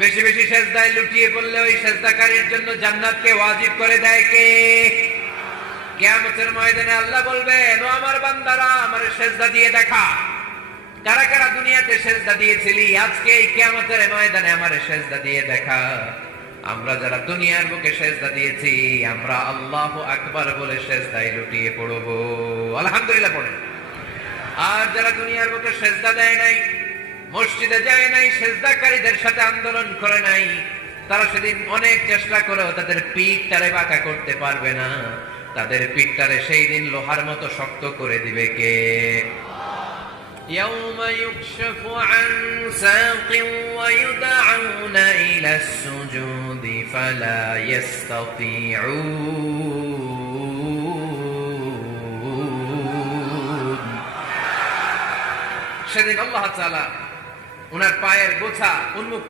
বেশি বেশি সেজদায় লুটিয়ে পড়লে ওই সেজদাকারীর জন্য জান্নাতকে ওয়াজিব করে দেয় কে? কিয়ামতের ময়দানে আল্লাহ বলবেন, ও আমার বান্দারা, আমার সেজদা দিয়ে দেখা। কারা কারা দুনিয়াতে সেজদা দিয়েছিলি, আজকে এই কিয়ামতের ময়দানে আমার সেজদা দিয়ে দেখা। আমরা যারা দুনিয়ার বুকে সেজদা দিয়েছি, আমরা আল্লাহু আকবার বলে সেজদায় লুটিয়ে পড়ব। আলহামদুলিল্লাহ পড়েন। আর যারা দুনিয়ার বুকে সেজদা দেয় নাই, মসজিদে যায় নাই, সেজদাকারীদের সাথে আন্দোলন করে নাই, তারা সেদিন অনেক চেষ্টা করেও তাদের পিঠটারে বাঁকা করতে পারবে না। তাদের পিঠটারে সেই দিন লোহার মতো শক্ত করে দিবে কে? يوم يكشف عن ساق ويدعون إلى السجود فلا يستطيعون সেদিন আল্লাহ তাআলা উনার পায়ের গোছা উন্মুক্ত